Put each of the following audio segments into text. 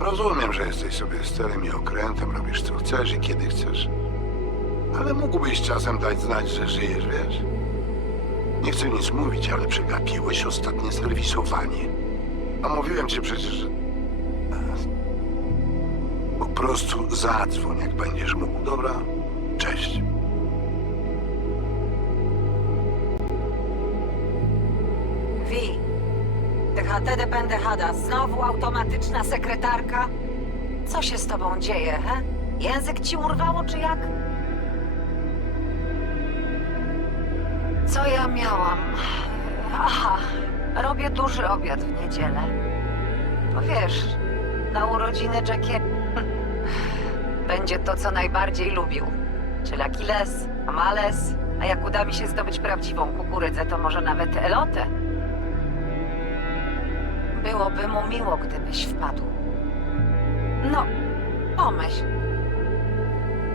Rozumiem, że jesteś sobie sterem i okrętem, robisz co chcesz i kiedy chcesz. Ale mógłbyś czasem dać znać, że żyjesz, wiesz? Nie chcę nic mówić, ale przegapiłeś ostatnie serwisowanie. A mówiłem ci przecież, że... Po prostu zadzwoń, jak będziesz mógł, dobra? Cześć. DHT depende hada, znowu automatyczna sekretarka? Co się z tobą dzieje, he? Język ci urwało, czy jak? Co ja miałam? Aha, robię duży obiad w niedzielę. No wiesz, na urodziny Jackie będzie to, co najbardziej lubił. Czyli Achilles, Amales, a jak uda mi się zdobyć prawdziwą kukurydzę, to może nawet elotę. Byłoby mu miło, gdybyś wpadł. No, pomyśl.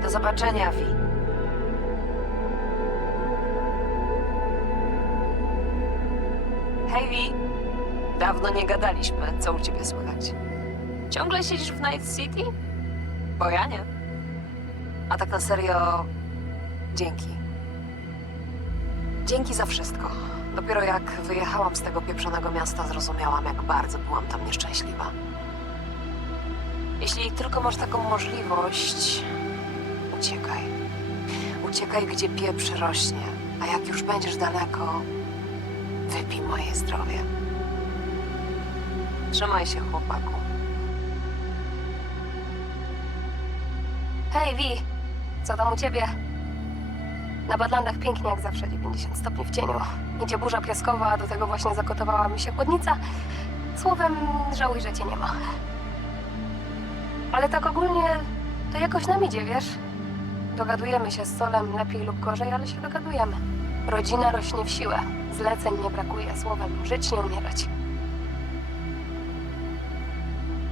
Do zobaczenia, Wi. Hej, Wi. Dawno nie gadaliśmy. Co u ciebie słychać? Ciągle siedzisz w Night City? Bo ja nie. A tak na serio, dzięki. Dzięki za wszystko. Dopiero jak wyjechałam z tego pieprzonego miasta, zrozumiałam, jak bardzo byłam tam nieszczęśliwa. Jeśli tylko masz taką możliwość, uciekaj. Uciekaj, gdzie pieprz rośnie, a jak już będziesz daleko, Wypij moje zdrowie. Trzymaj się, chłopaku. Hej, Wi! Co tam u ciebie? Na Badlandach pięknie jak zawsze, 90 stopni w cieniu. Idzie burza piaskowa, a do tego właśnie zakotowała mi się chłodnica. Słowem, żałuj, że cię nie ma. Ale tak ogólnie to jakoś nam idzie, wiesz? Dogadujemy się z Solem lepiej lub gorzej, ale się dogadujemy. Rodzina rośnie w siłę. Zleceń nie brakuje. Słowem, żyć nie umierać.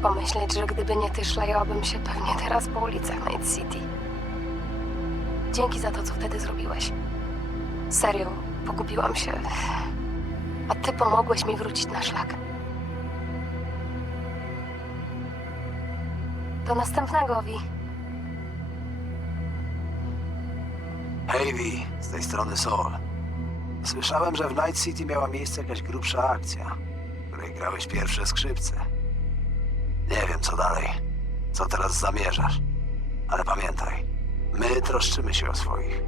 Pomyśleć, że gdyby nie ty, szlajałabym się pewnie teraz po ulicach Night City. Dzięki za to, co wtedy zrobiłeś. Serio, pogubiłam się. A ty pomogłeś mi wrócić na szlak. Do następnego, Wi. Hej z tej strony Sol. Słyszałem, że w Night City miała miejsce jakaś grubsza akcja, w której grałeś pierwsze skrzypce. Nie wiem, co dalej, co teraz zamierzasz, ale pamiętaj, my troszczymy się o swoich.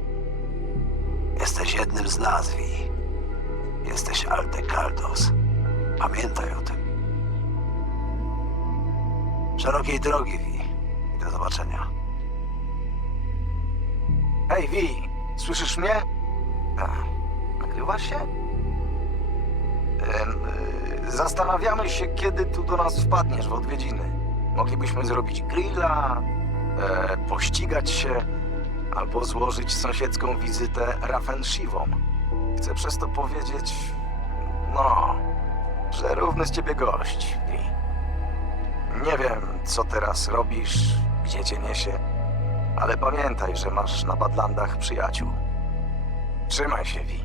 Jesteś jednym z nas, Vi. Jesteś Alte Caldos. Pamiętaj o tym. Szerokiej drogi, Vi. Do zobaczenia. Hej, Wi, słyszysz mnie? A, nagrywasz się? Y, zastanawiamy się, kiedy tu do nas wpadniesz w odwiedziny. Moglibyśmy zrobić grilla, e, pościgać się, albo złożyć sąsiedzką wizytę rafensiwą. Chcę przez to powiedzieć, no, że równy z ciebie gość, Wi. Nie wiem, co teraz robisz, gdzie cię niesie. Ale pamiętaj, że masz na Badlandach przyjaciół. Trzymaj się, Vi.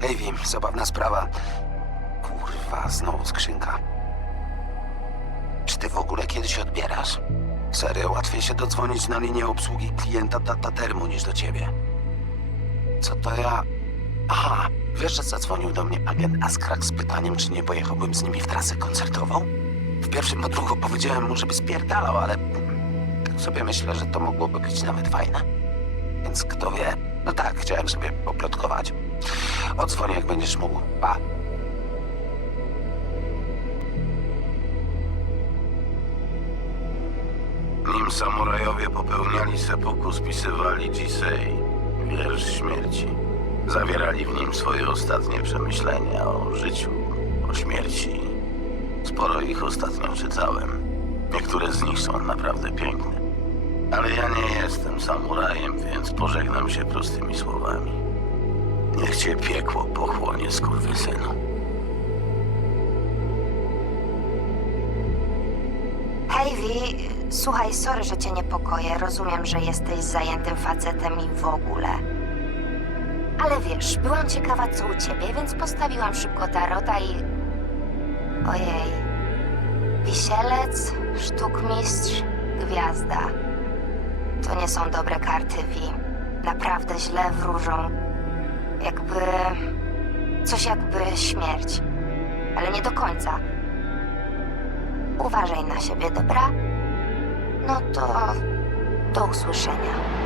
Hej Wim, zabawna sprawa. Kurwa, znowu skrzynka. Czy ty w ogóle kiedyś odbierasz? Serio, łatwiej się dodzwonić na linię obsługi klienta Data Termu niż do ciebie. Co to ja... Aha, wiesz, że zadzwonił do mnie agent Askrak z pytaniem, czy nie pojechałbym z nimi w trasę koncertową? W pierwszym odruchu powiedziałem mu, żeby spierdalał, ale... Tak sobie myślę, że to mogłoby być nawet fajne. Więc kto wie? No tak, chciałem sobie poplotkować. Odzwonię, jak będziesz mógł. Pa. Samurajowie popełniali seppuku, spisywali Jisei, wiersz śmierci. Zawierali w nim swoje ostatnie przemyślenia o życiu, o śmierci. Sporo ich ostatnio czytałem. Niektóre z nich są naprawdę piękne. Ale ja nie jestem samurajem, więc pożegnam się prostymi słowami. Niech cię piekło pochłonie, skurwysynu. Hej Wi, słuchaj, sorry, że cię niepokoję. Rozumiem, że jesteś zajętym facetem i w ogóle. Ale wiesz, byłam ciekawa co u ciebie, więc postawiłam szybko tarota i Ojej. Wisielec, sztukmistrz, gwiazda. To nie są dobre karty, Vi. Naprawdę źle wróżą. Jakby... Coś jakby śmierć. Ale nie do końca. Uważaj na siebie, dobra? No to... do usłyszenia.